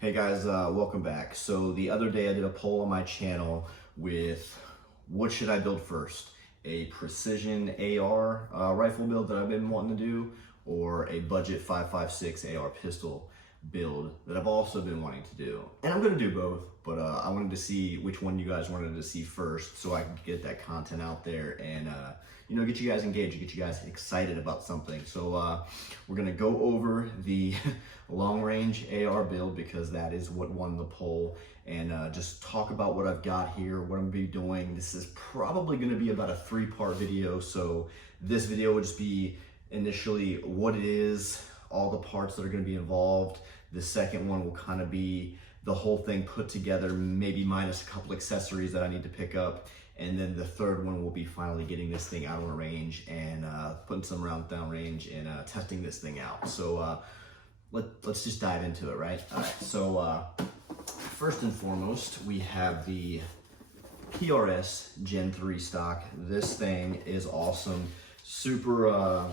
Hey guys, welcome back. So the other day I did a poll on my channel with what should I build first? A precision AR rifle build that I've been wanting to do, or a budget 5.56 AR pistol build that I've also been wanting to do. And I'm gonna do both, but I wanted to see which one you guys wanted to see first so I could get that content out there and get you guys engaged, get you guys excited about something. So we're gonna go over the long range AR build because that is what won the poll, and just talk about what I've got here, what I'm gonna be doing. This is probably gonna be about a 3-part video. So this video will just be initially what it is, all the parts that are going to be involved. The second one will kind of be the whole thing put together, maybe minus a couple accessories that I need to pick up. And then the third one will be finally getting this thing out on the range and putting some rounds down range and testing this thing out. So let's just dive into it, right? All right, so first and foremost, we have the PRS Gen 3 stock. This thing is awesome. Super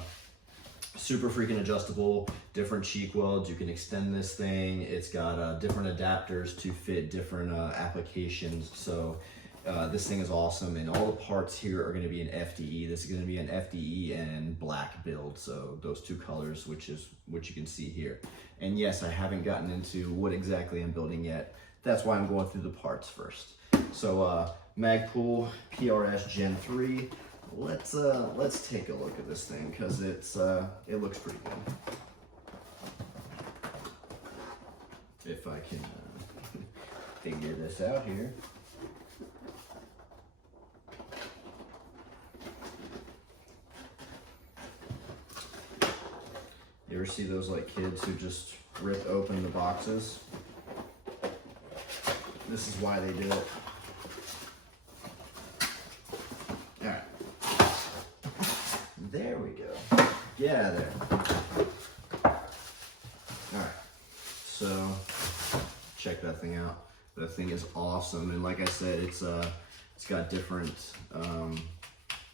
freaking adjustable, different cheek welds. You can extend this thing. It's got different adapters to fit different applications. So this thing is awesome, and all the parts here are going to be an FDE. This is going to be an FDE and black build, so those two colors, which is what you can see here. And yes, I haven't gotten into what exactly I'm building yet. That's why I'm going through the parts first. So Magpul PRS Gen 3. Let's take a look at this thing because it looks pretty good. If I can figure this out here. You ever see those like kids who just rip open the boxes? This is why they do it. There we go. Get out of there. Alright, so check that thing out. That thing is awesome, and like I said, it's got different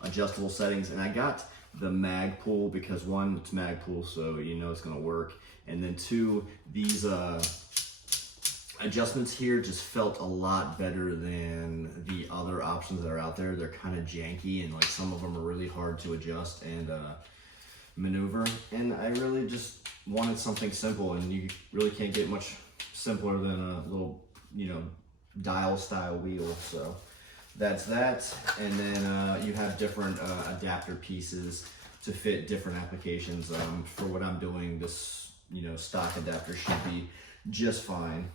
adjustable settings. And I got the Magpul because one, it's Magpul, so you know it's gonna work, and then two, these adjustments here just felt a lot better than the other options that are out there. They're kind of janky, and like some of them are really hard to adjust and maneuver. And I really just wanted something simple, and you really can't get much simpler than a little, dial style wheel. So that's that. And then you have different adapter pieces to fit different applications. For what I'm doing, this stock adapter should be just fine.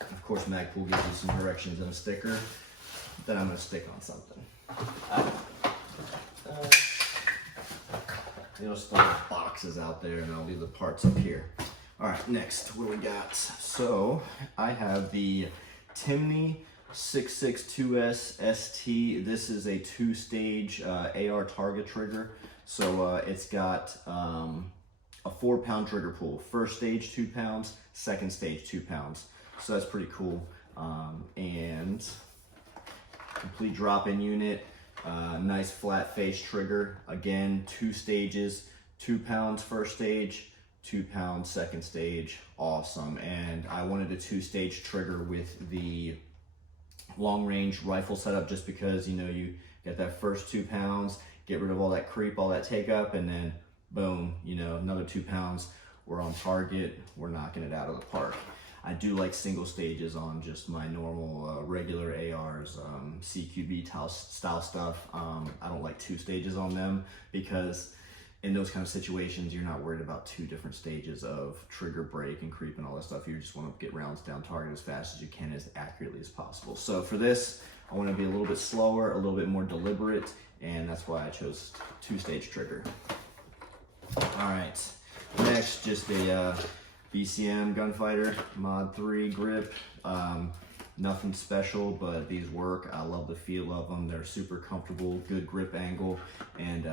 Of course, Magpul gives you some directions and a sticker that I'm going to stick on something. Just throw boxes out there, and I'll leave the parts up here. All right, next, what do we got? So I have the Timney 662S ST. This is a 2-stage AR target trigger. So it's got a 4-pound trigger pull. First stage 2 pounds, second stage 2 pounds. So that's pretty cool. And complete drop-in unit, nice flat face trigger. Again, 2 stages, 2 pounds first stage, 2 pounds second stage. Awesome. And I wanted a 2-stage trigger with the long range rifle setup just because, you get that first 2 pounds, get rid of all that creep, all that take up, and then boom, another 2 pounds. We're on target. We're knocking it out of the park. I do like single stages on just my normal regular ARs, CQB style stuff. I don't like 2 stages on them because in those kind of situations, you're not worried about 2 different stages of trigger, break, and creep and all that stuff. You just want to get rounds down target as fast as you can, as accurately as possible. So for this, I want to be a little bit slower, a little bit more deliberate, and that's why I chose 2-stage trigger. All right, next, just a BCM Gunfighter Mod 3 grip. Nothing special, but these work. I love the feel of them. They're super comfortable, good grip angle, and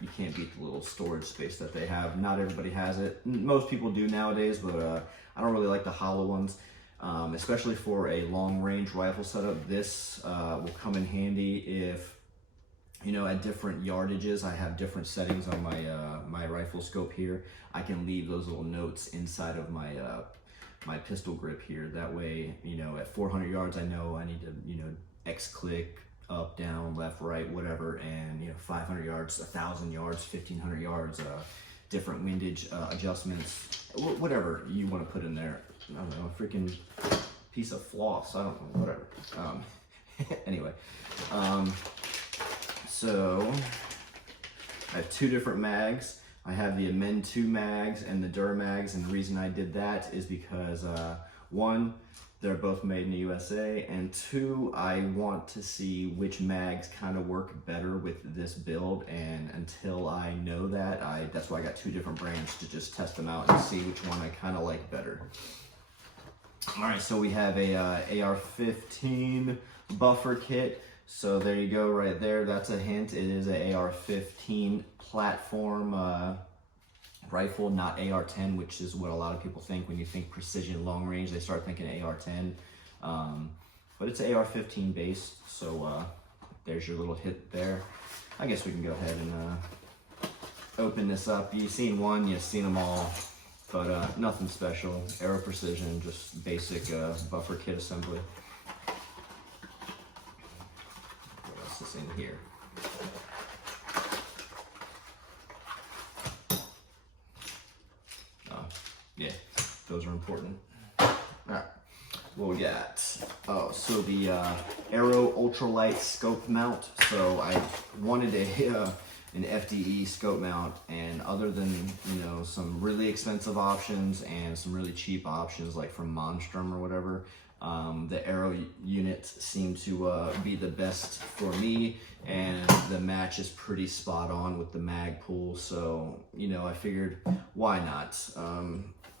you can't beat the little storage space that they have. Not everybody has it. Most people do nowadays, but I don't really like the hollow ones, especially for a long range rifle setup. This will come in handy if at different yardages. I have different settings on my my rifle scope here. I can leave those little notes inside of my my pistol grip here. That way, you know, at 400 yards, I know I need to, you know, X click, up, down, left, right, whatever, and, you know, 500 yards, 1,000 yards, 1,500 yards, different windage adjustments, whatever you want to put in there. I don't know, a freaking piece of floss, I don't know, whatever. Anyway, so I have two different mags. I have the Amend 2 mags and the Duramags, and the reason I did that is because one, they're both made in the USA, and two, I want to see which mags kind of work better with this build, and until I know that, that's why I got two different brands to just test them out and see which one I kind of like better. All right, so we have a AR15 buffer kit. So there you go right there. That's a hint. It is a AR15 platform rifle, not AR10, which is what a lot of people think when you think precision long range. They start thinking AR10, but it's AR15 based. So there's your little hit there. I guess we can go ahead and open this up. You've seen one, you've seen them all, but nothing special. Aero Precision, just basic buffer kit assembly. What else is in here? Yeah, those are important. All right, what we got? Oh, so the Aero Ultralight scope mount. So I wanted an FDE scope mount, and other than, you know, some really expensive options and some really cheap options like from Monstrum or whatever, the Aero unit seemed to be the best for me, and the match is pretty spot on with the mag pull. So, you know, I figured, why not?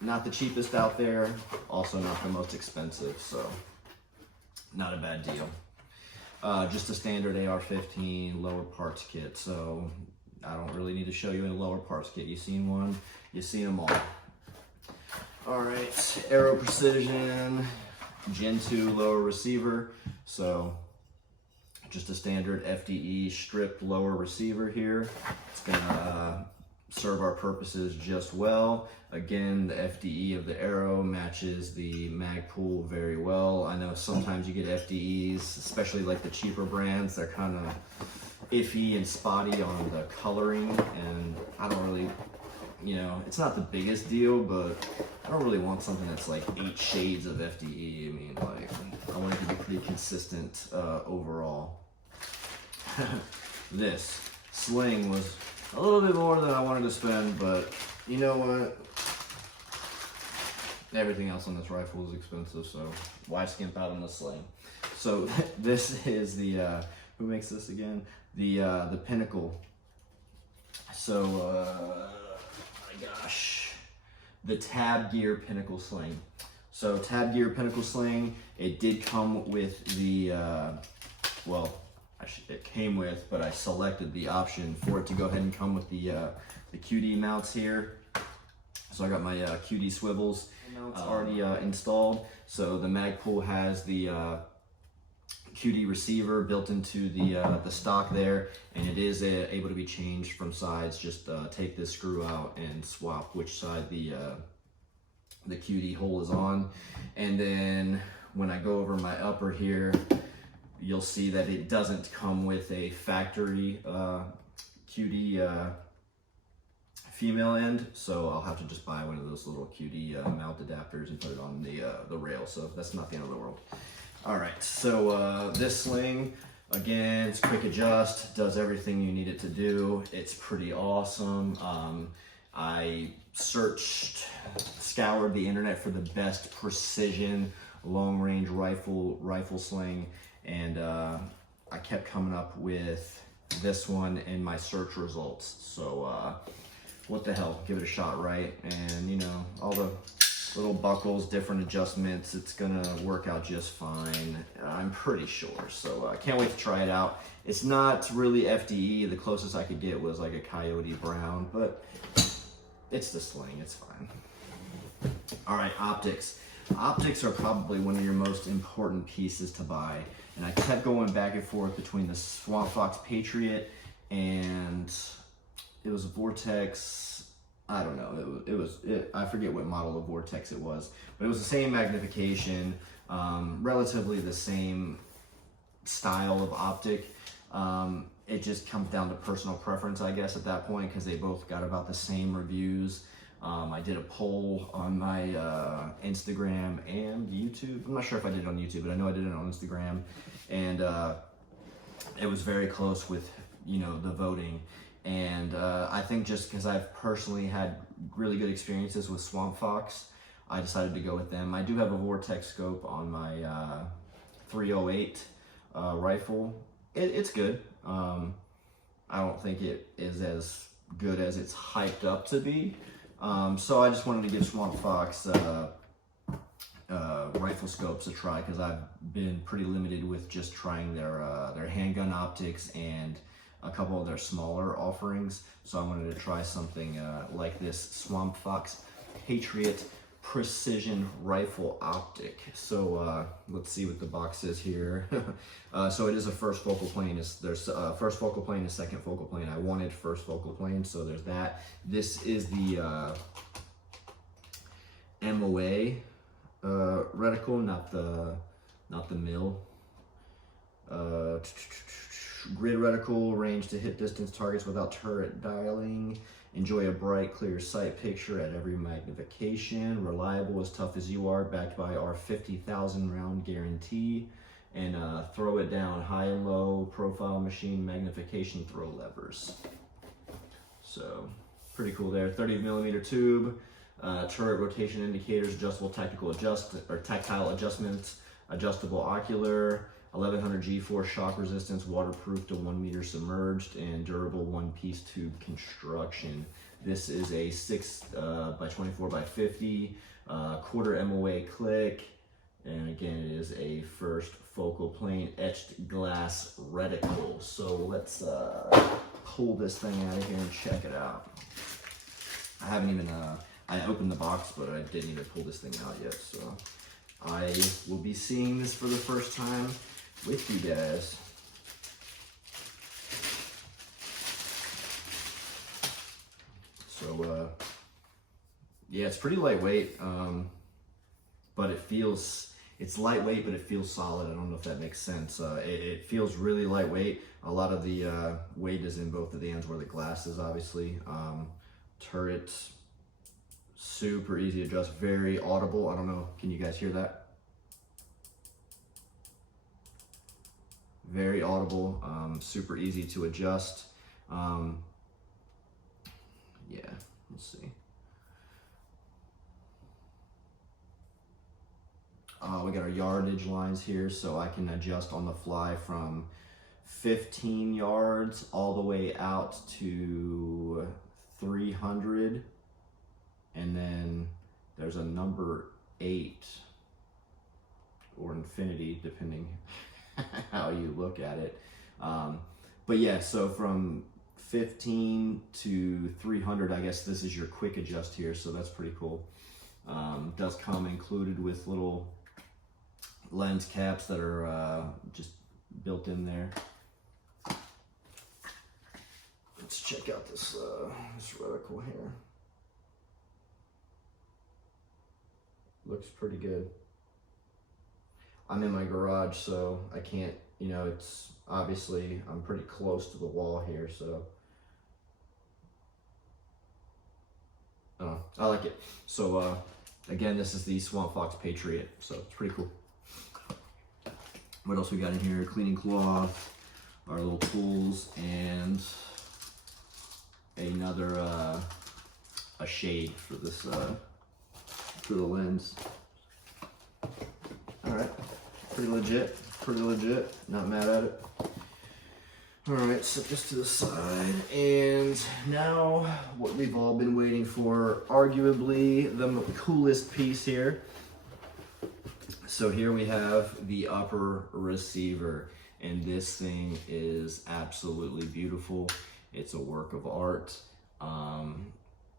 Not the cheapest out there, also not the most expensive, so not a bad deal. Just a standard AR-15 lower parts kit, so I don't really need to show you any lower parts kit. You've seen one, you've seen them all. All right, Aero Precision Gen 2 lower receiver, so just a standard FDE stripped lower receiver here. It's gonna serve our purposes just well. Again, the FDE of the Aero matches the mag pull very well. I know sometimes you get FDEs, especially like the cheaper brands, they're kind of iffy and spotty on the coloring, and I don't really, you know, it's not the biggest deal, but I don't really want something that's like 8 shades of FDE. I mean, like, I want it to be pretty consistent overall. This sling was a little bit more than I wanted to spend, but you know what? Everything else on this rifle is expensive, so why skimp out on the sling? So this is the, who makes this again? The Pinnacle. So, my gosh, the Tab Gear Pinnacle Sling. So Tab Gear Pinnacle Sling, it did come with the, well, it came with, but I selected the option for it to go ahead and come with the QD mounts here. So I got my QD swivels mounts already installed. So the mag pull has the QD receiver built into the stock there, and it is able to be changed from sides. Just take this screw out and swap which side the QD hole is on. And then when I go over my upper here, you'll see that it doesn't come with a factory QD female end, so I'll have to just buy one of those little QD mount adapters and put it on the rail, so that's not the end of the world. All right, so this sling, again, it's quick adjust, does everything you need it to do. It's pretty awesome. I scoured the internet for the best precision long-range rifle sling, and I kept coming up with this one in my search results. So what the hell, give it a shot, right? And you know, all the little buckles, different adjustments, it's gonna work out just fine, I'm pretty sure. So I can't wait to try it out. It's not really FDE. The closest I could get was like a Coyote Brown, but it's the sling, it's fine. All right, optics. Optics are probably one of your most important pieces to buy. And I kept going back and forth between the Swamp Fox Patriot and it was a Vortex I don't know, I forget what model of Vortex it was, but it was the same magnification, relatively the same style of optic. It just comes down to personal preference, I guess, at that point, because they both got about the same reviews. I did a poll on my Instagram and YouTube. I'm not sure if I did it on YouTube, but I know I did it on Instagram, and it was very close with, you know, the voting. And I think just because I've personally had really good experiences with Swamp Fox, I decided to go with them. I do have a Vortex scope on my 308 rifle. It's good. I don't think it is as good as it's hyped up to be. So I just wanted to give Swamp Fox rifle scopes a try, because I've been pretty limited with just trying their handgun optics and a couple of their smaller offerings. So I wanted to try something like this Swamp Fox Patriot Precision Rifle Optic. So let's see what the box is here. So it is a first focal plane. There's first focal plane and second focal plane. I wanted first focal plane, so there's that. This is the MOA reticle, not the mill. Grid reticle, range to hit distance targets without turret dialing. Enjoy a bright, clear sight picture at every magnification. Reliable, as tough as you are, backed by our 50,000 round guarantee. And throw it down high and low, profile machine magnification throw levers. So pretty cool there. 30 millimeter tube, turret rotation indicators, adjustable tactile adjustments, adjustable ocular, 1100 G4 shock resistance, waterproof to 1 meter submerged, and durable one-piece tube construction. This is a 6 by 24 by 50, quarter MOA click, and again, it is a first focal plane etched glass reticle. So let's pull this thing out of here and check it out. I haven't even, I opened the box, but I didn't even pull this thing out yet. So I will be seeing this for the first time with you guys. So yeah, it's pretty lightweight, but it's lightweight, but it feels solid. I don't know if that makes sense. It feels really lightweight. A lot of the weight is in both of the ends where the glass is, obviously. Turret, super easy to adjust, very audible. I don't know, can you guys hear that? Very audible, super easy to adjust. Yeah, let's see. We got our yardage lines here, so I can adjust on the fly from 15 yards all the way out to 300. And then there's a number 8 or infinity, depending how you look at it. But yeah, so from 15 to 300, I guess this is your quick adjust here, so that's pretty cool. Does come included with little lens caps that are just built in there. Let's check out this reticle here. Looks pretty good. I'm in my garage, so I can't, you know, it's obviously, I'm pretty close to the wall here, so. I like it. So again, this is the Swamp Fox Patriot, so it's pretty cool. What else we got in here? Cleaning cloth, our little tools, and another a shade for this for the lens. All right, pretty legit. Not mad at it. All right, set this to the side, and now what we've all been waiting for, arguably the coolest piece here. So here we have the upper receiver, and this thing is absolutely beautiful. It's a work of art.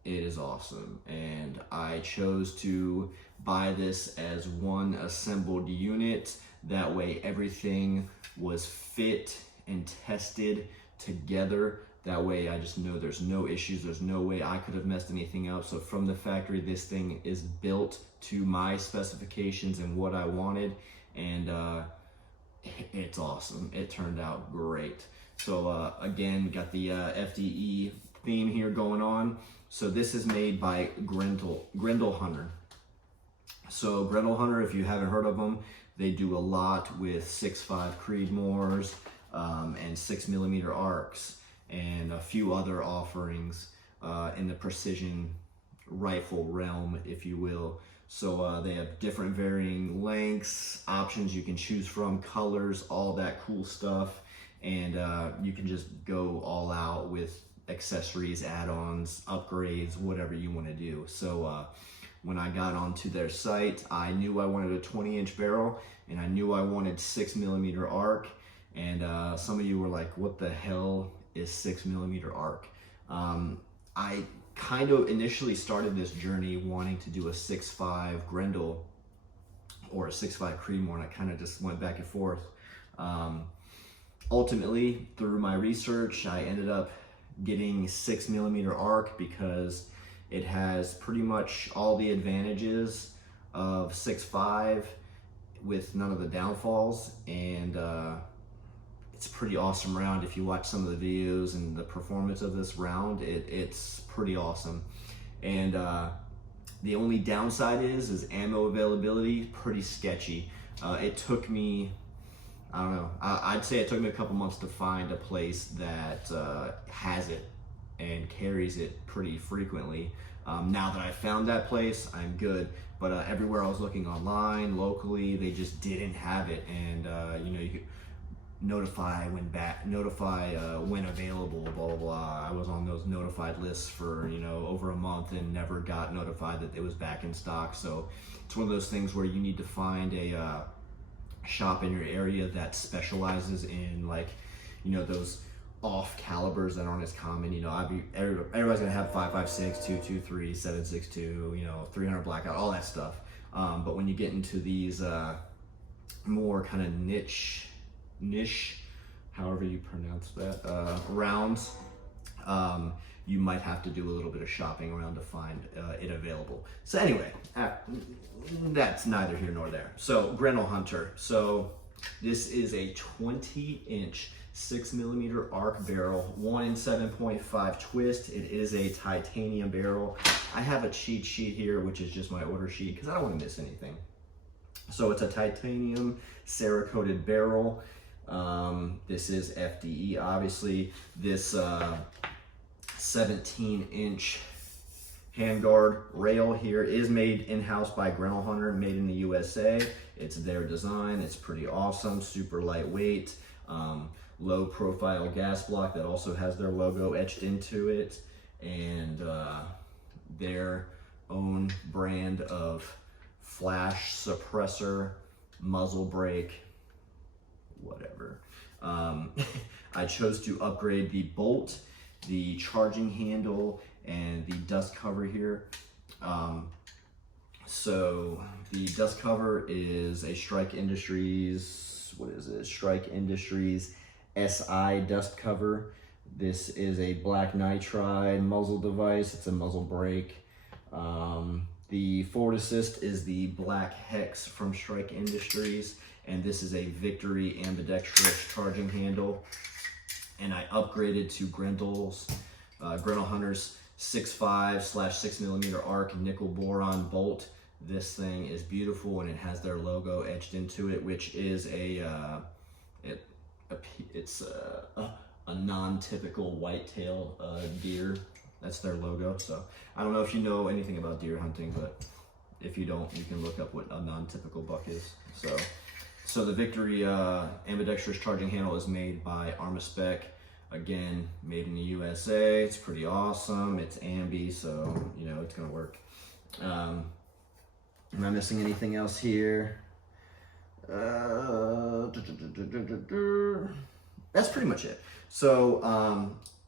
It is awesome, and I chose to buy this as one assembled unit. That way everything was fit and tested together That way I just know there's no issues. There's no way I could have messed anything up. So from the factory, this thing is built to my specifications and what I wanted. And it's awesome. It turned out great. So again, got the FDE theme here going on. So this is made by Grendel Hunter. So Grendel Hunter, if you haven't heard of them, they do a lot with 6.5 Creedmoors and 6mm arcs and a few other offerings in the precision rifle realm, if you will. So they have different varying lengths, options you can choose from, colors, all that cool stuff. And you can just go all out with accessories, add-ons, upgrades, whatever you want to do. So when I got onto their site, I knew I wanted a 20-inch barrel, and I knew I wanted 6mm arc. And some of you were like, what the hell is 6mm arc? I kind of initially started this journey wanting to do a 6.5 Grendel or a 6.5 Creedmoor, and I kind of just went back and forth. Ultimately, through my research, I ended up getting 6mm arc because it has pretty much all the advantages of 6.5 with none of the downfalls, and it's a pretty awesome round. If you watch some of the videos and the performance of this round, it's pretty awesome. And the only downside is ammo availability, pretty sketchy. It took me, I don't know, I'd say it took me a couple months to find a place that has it and carries it pretty frequently. Now that I found that place, I'm good. But everywhere I was looking online, locally, they just didn't have it. And you know, you could notify when available, blah blah blah. I was on those notified lists for, you know, over a month and never got notified that it was back in stock. So it's one of those things where you need to find a shop in your area that specializes in, like, you know, those off calibers that aren't as common. You know, everybody's gonna have 5.56, 223, 7.62, you know, 300 blackout, all that stuff. But when you get into these more kind of niche, however you pronounce that, rounds, you might have to do a little bit of shopping around to find it available. So anyway, that's neither here nor there. So Grendel Hunter. So this is a 20-inch 6mm arc barrel, 1 in 7.5 twist. It is a titanium barrel. I have a cheat sheet here, which is just my order sheet because I don't want to miss anything. So it's a titanium Cerakoted barrel. This is FDE, obviously. This 17-inch handguard rail here is made in-house by Grendel Hunter, made in the USA. It's their design. It's pretty awesome, super lightweight, low profile gas block that also has their logo etched into it, and their own brand of flash suppressor, muzzle brake, whatever. I chose to upgrade the bolt, the charging handle, and the dust cover here. So the dust cover is a Strike Industries, what is it? Strike Industries SI dust cover. This is a black nitride muzzle device. It's a muzzle brake. The forward assist is the black hex from Strike Industries, and this is a Victory ambidextrous charging handle. And I upgraded to Grendel Hunter's 6.5/6mm arc nickel boron bolt. This thing is beautiful, and it has their logo etched into it, which is it's a non-typical whitetail deer. That's their logo. So I don't know if you know anything about deer hunting, but if you don't, you can look up what a non-typical buck is. So the Victory ambidextrous charging handle is made by Armaspec. Again, made in the USA. It's pretty awesome. It's ambi, so you know it's gonna work. Am I missing anything else here? That's pretty much it. So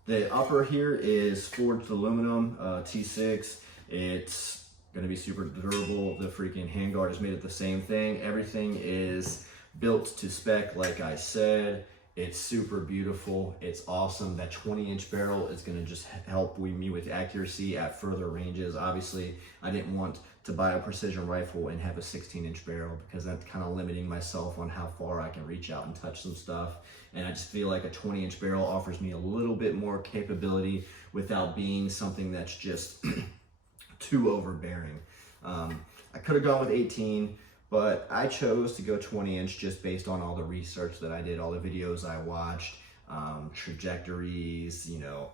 the upper here is forged aluminum, T6. It's gonna be super durable. The freaking handguard is made of the same thing. Everything is built to spec, like I said, It's super beautiful. It's awesome. That 20-inch barrel is going to just help me with accuracy at further ranges. Obviously, I didn't want to buy a precision rifle and have a 16-inch barrel because that's kind of limiting myself on how far I can reach out and touch some stuff. And I just feel like a 20-inch barrel offers me a little bit more capability without being something that's just too overbearing. I could have gone with 18, but I chose to go 20-inch just based on all the research that I did, all the videos I watched, trajectories, you know,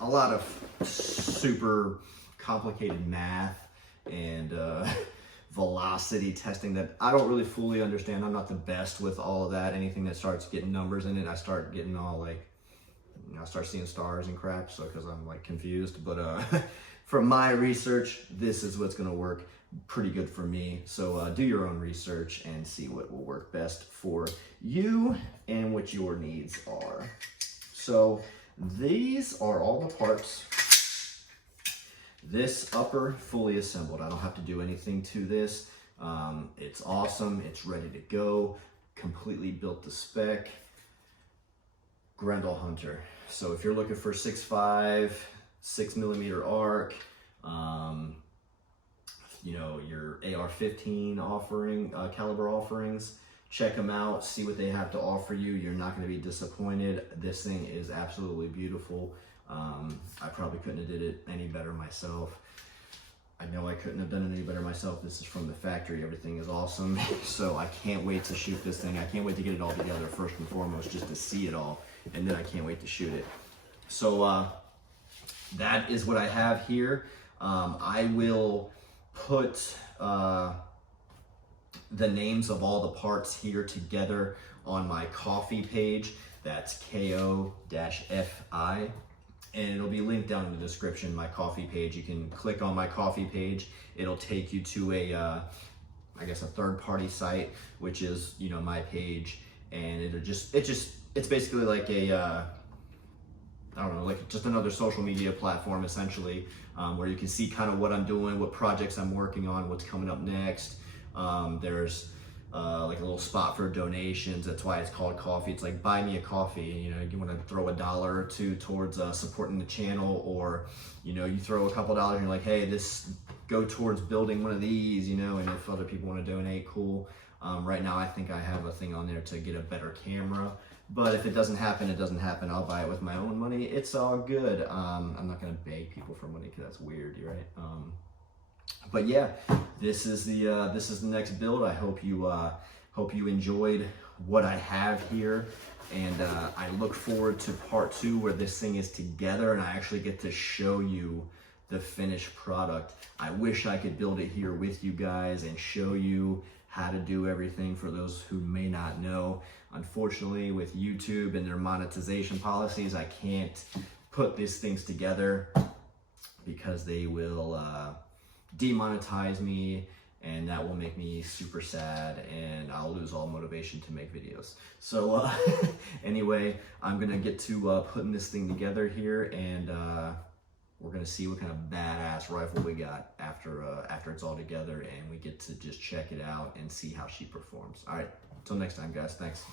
a lot of super complicated math and velocity testing that I don't really fully understand. I'm not the best with all of that. Anything that starts getting numbers in it, I start getting all like, you know, I start seeing stars and crap, so because I'm like confused. But from my research, this is what's going to work pretty good for me. So do your own research and see what will work best for you and what your needs are. So these are all the parts. This upper fully assembled. I don't have to do anything to this. It's awesome. It's ready to go. Completely built to spec. Grendel Hunter. So if you're looking for 6.5, 6mm arc, you know, your AR15 offering, caliber offerings, check them out, see what they have to offer you. You're not going to be disappointed. This thing is absolutely beautiful. I probably couldn't have did it any better myself. I know I couldn't have done it any better myself. This is from the factory. Everything is awesome. So I can't wait to shoot this thing. I can't wait to get it all together first and foremost, just to see it all. And then I can't wait to shoot it. So that is what I have here. I will put the names of all the parts here together on my Ko-fi page. That's KO-FI. And it'll be linked down in the description, my Ko-fi page. You can click on my Ko-fi page. It'll take you to a, I guess a third-party site, which is, you know, my page. And it's basically like a, I don't know, like just another social media platform essentially, where you can see kind of what I'm doing, what projects I'm working on, what's coming up next. There's like a little spot for donations. That's why it's called Ko-fi. It's like buy me a coffee. You know, you want to throw $1 or $2 towards supporting the channel, or you know, you throw a couple dollars and you're like, hey, this go towards building one of these. You know, and if other people want to donate, cool. Right now, I think I have a thing on there to get a better camera. But if it doesn't happen, it doesn't happen. I'll buy it with my own money. It's all good. I'm not gonna beg people for money because that's weird, right? But yeah, this is the next build. I hope you enjoyed what I have here, and I look forward to part 2 where this thing is together and I actually get to show you the finished product. I wish I could build it here with you guys and show you how to do everything for those who may not know. Unfortunately, with YouTube and their monetization policies, I can't put these things together because they will demonetize me, and that will make me super sad, and I'll lose all motivation to make videos. So anyway, I'm gonna get to putting this thing together here, and we're gonna see what kind of badass rifle we got after it's all together, and we get to just check it out and see how she performs. All right, until next time, guys. Thanks.